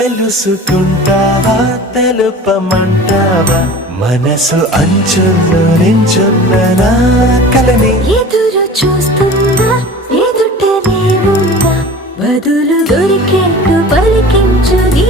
తెలుసుకుంటావా తెలుపమంటావా మనసు అంచుల్లో నించున్న నా కలని ఎదురు చూస్తుందా ఎదుటనే ఉందా బదులు దొరికేట్టు పలికించు నీ